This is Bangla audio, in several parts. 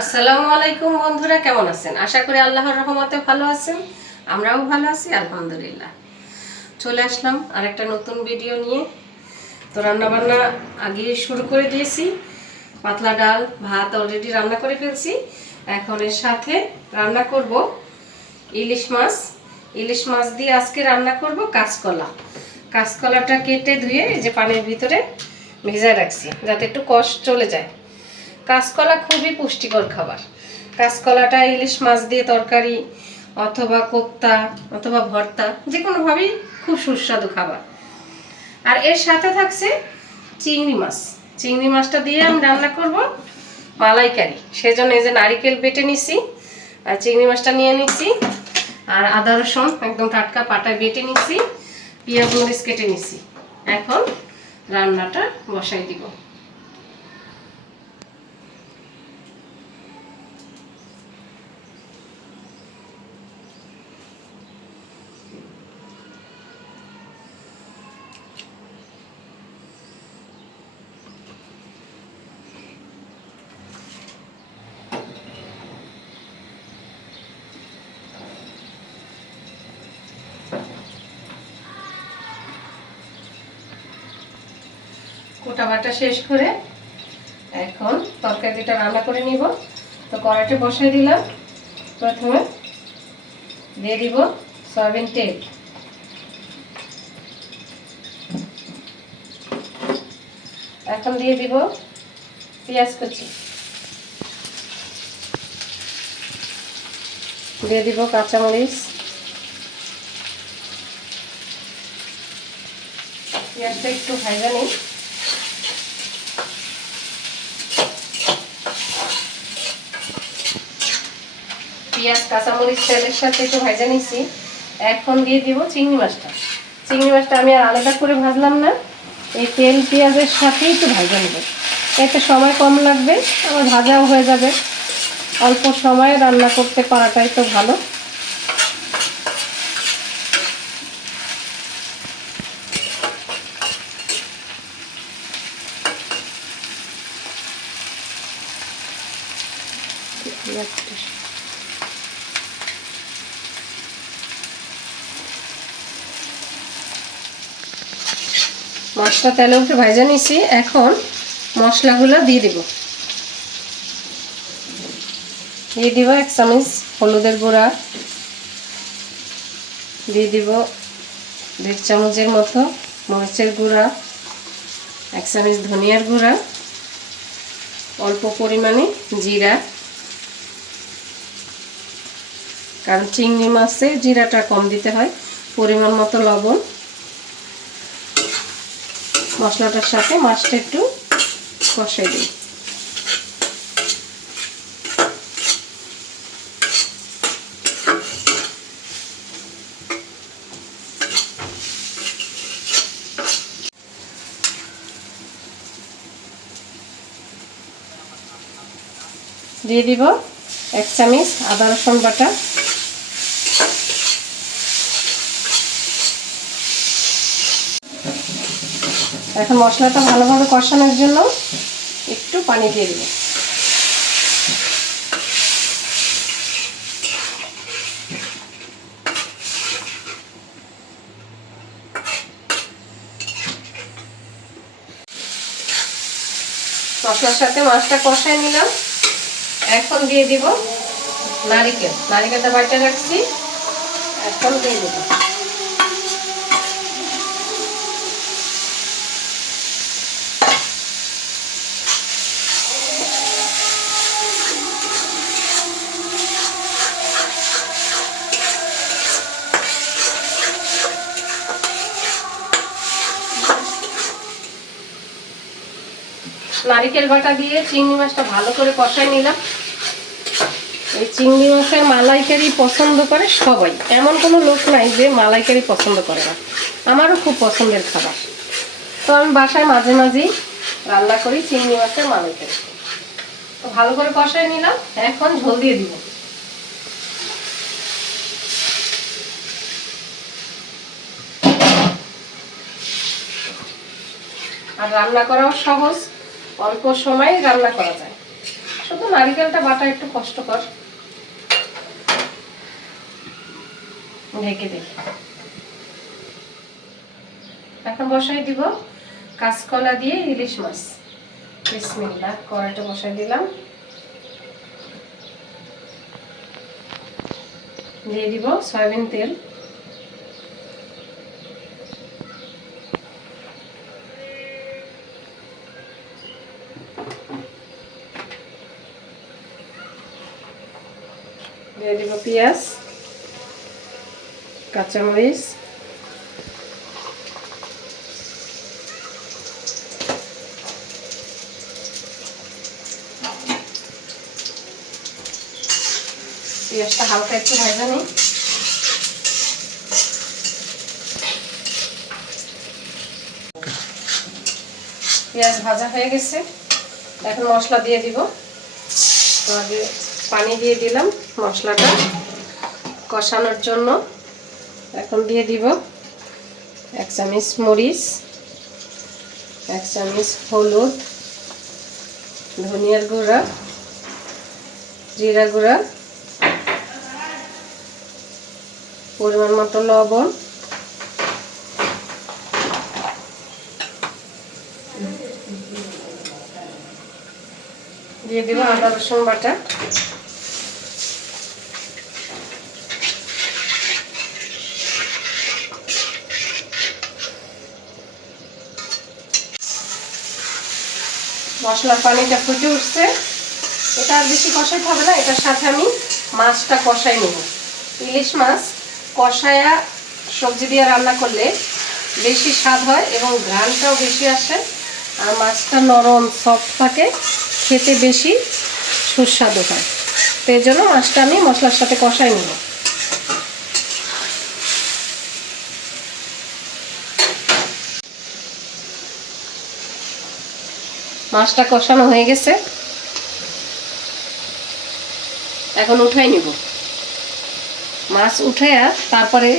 আসসালামু আলাইকুম বন্ধুরা, কেমন আছেন? আশা করি আল্লাহর রহমতে ভালো আছেন। আমরাও ভালো আছি, আলহামদুলিল্লাহ। চলে আসলাম আরেকটা নতুন ভিডিও নিয়ে। তো রান্নাবান্না আগে শুরু করে দিয়েছি। পাতলা ডাল, ভাত অলরেডি রান্না করে ফেলছি। এখন এর সাথে রান্না করব ইলিশ মাছ। ইলিশ মাছ দিয়ে আজকে রান্না করব কাঁচকলা। কাঁচকলাটা কেটে ধুয়ে এই যে পানির ভিতরে ভেজায় রাখছি, যাতে একটু কষ চলে যায়। কাঁচকলা খুবই পুষ্টিকর খাবার। কাঁচকলাটা ইলিশ মাছ দিয়ে তরকারি অথবা কোপ্তা অথবা ভর্তা যে কোনোভাবেই খুব সুস্বাদু খাবার। আর এর সাথে থাকছে চিংড়ি মাছ। চিংড়ি মাছটা দিয়ে আমি রান্না করব মালাইকারি সেজন্য এই যে নারিকেল বেটে নিছি আর চিংড়ি মাছটা নিয়ে নিছি। আর আদা রসুন একদম টাটকা পাটায় বেটে নিছি, পেঁয়াজ মরিচ কেটে নিছি। এখন রান্নাটা বসাই দিব। বাটা শেষ করে এখন তরকারিটা রান্না করে নিব। তো কড়াইতে বসাই দিলাম। প্রথমে দিয়ে দিব সয়াবিন তেল। এখন দিয়ে দিব পেঁয়াজ কুচি। দিয়ে দিব কাঁচামরিচ। পেঁয়াজটা একটু ভাজা নিই। পেঁয়াজ, কাঁচামরিচ, তেলের সাথে একটু ভাজা নিছি এখন দিয়ে দিব চিংড়ি মাছটা। চিংড়ি মাছটা আমি আর আলাদা করে ভাজলাম না। এই তেল পেঁয়াজের সাথেই একটু ভাজা নেব। এতে সময় কম লাগবে আবার ভাজাও হয়ে যাবে। অল্প সময়ে রান্না করতে পারাটাই তো ভালো। মাছটা তেলে উঠে ভাজা নিছি। এখন মশলাগুলো দিয়ে দিব। দিয়ে দিব এক চামচ হলুদের গুঁড়া। দিয়ে দিব দেড় চামচের মতো মরিচের গুঁড়া, এক চামচ ধনিয়ার গুঁড়া, অল্প পরিমাণে জিরা। কারণ চিংড়ি মাছে জিরাটা কম দিতে হয়, পরিমাণ মতো লবণ। মশলাটার সাথে মাছটা একটু কষাই দিই। দিয়ে দিব এক চামচ আদা রসুন বাটা। এখন মশলাটা ভালোভাবে কষানোর জন্য একটু পানি দিয়ে দেবো। মশলার সাথে মাছটা কষাই নিলাম। এখন দিয়ে দিব নারিকেল। নারিকেলটা বাটা রাখছি। এখন দিয়ে দেবো। নারিকেল বাটা দিয়ে চিংড়ি মাছটা ভালো করে কষাই নিলাম। এই চিংড়ি মাছের মালাইকারি পছন্দ করে সবাই। এমন কোনো লোক নাই যে মালাইকারি পছন্দ করে না। আমারও খুব পছন্দের খাবার। তো আমি বাসায় মাঝে মাঝেই রান্না করি চিংড়ি মাছের মালাইকারি। তো ভালো করে কষাই নিলাম। এখন ঝোল দিয়ে দিব। আর রান্না করাও সহজ। অল্প সময়ে রান্না করা যায়। শুধু নারিকেলটা বাটা একটু কষ্টকর। ঢেকে দেখি। এখন বসাই দিব কাঁচকলা দিয়ে ইলিশ মাছ। বিসমিল্লাহ কড়াইটা বসাই দিলাম। দিয়ে দিব সয়াবিন তেল। দিয়ে দিব পেঁয়াজ, কাঁচামরিচ, পেঁয়াজটা হালকা একটু ভাজা পেঁয়াজ ভাজা হয়ে গেছে। এখন মশলা দিয়ে দিব। পানি দিয়ে দিলাম মশলাটা কষানোর জন্য। এখন দিয়ে দিব এক চামচ মরিচ, এক চামচ হলুদ, ধনিয়ার গুঁড়া, জিরা গুঁড়া, পরিমাণ মতো লবণ। দিয়ে দিব আদা রসুন বাটা। মশলার পানিটা ফুটে উঠছে। এটা আর বেশি কষাইতে হবে না, এটার সাথে আমি মাছটা কষাই নেব। ইলিশ মাছ কষায়া সবজি দিয়ে রান্না করলে বেশি স্বাদ হয় এবং ঘ্রাণটাও বেশি আসে। আর মাছটা নরম সফট থাকে, খেতে বেশি সুস্বাদু হয়। তো এই জন্য মাছটা আমি মশলার সাথে কষাই নেব। মাছটা কষানো হয়ে গেছে। এখন উঠাই নিব। মাছ উঠাইয়া তারপরে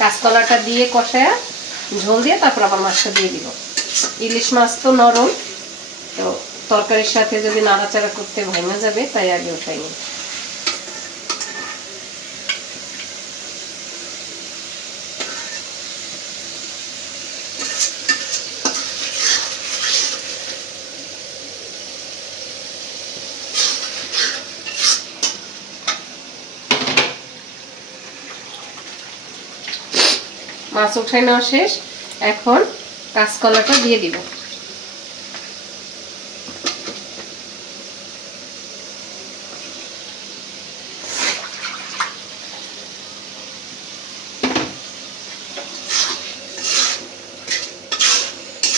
কাঁচকলাটা দিয়ে কষায়া ঝোল দিয়ে তারপর আবার মাছটা দিয়ে দিব। ইলিশ মাছ তো নরম, তো তরকারির সাথে যদি নাড়াচাড়া করতে ভাঙা যাবে, তাই আগে উঠাই নিই মাছ উঠাই নেওয়া শেষ। এখন কাঁচকলাটা দিয়ে দিব।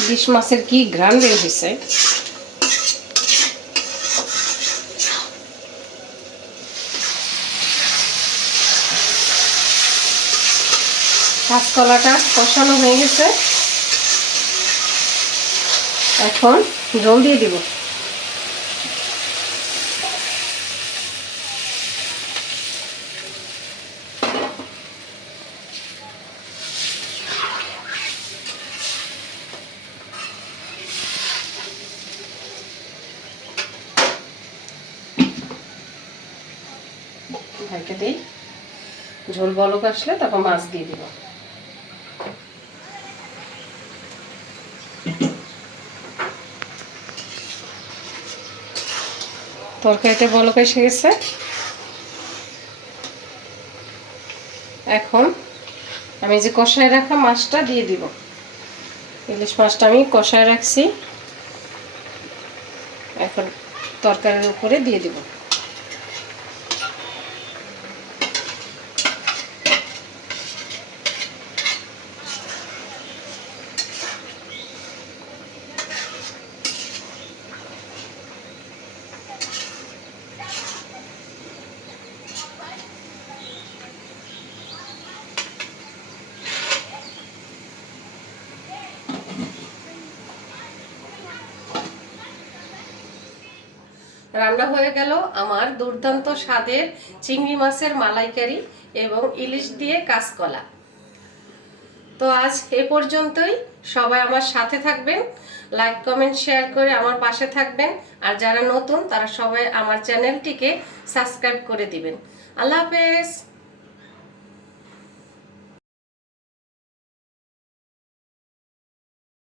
ইলিশ মাছের কি ঘ্রাণ বের হয়েছে কাঁচকলাটা কষানো হয়ে গেছে। এখন জল দিয়ে দিব। দিই ঝোল বলক আসলে তারপর মাছ দিয়ে দিব। তরকারিতে বলক এসে গেছে। এখন আমি যে কষায় রাখা মাছটা দিয়ে দিব। ইলিশ মাছটা আমি কষায় রাখছি। এখন তরকারির উপরে দিয়ে দিব। রান্না হয়ে গেল আমার দুর্দান্ত স্বাদের চিংড়ি মাছের মালাইকারি এবং ইলিশ দিয়ে কাঁচকলা। তো আজ এ পর্যন্তই। সবাই আমার সাথে থাকবেন লাইক কমেন্ট শেয়ার করে আমার পাশে থাকবেন, আর যারা নতুন তারা সবাই আমার চ্যানেলটিকে সাবস্ক্রাইব করে দিবেন। আল্লাহ হাফেজ।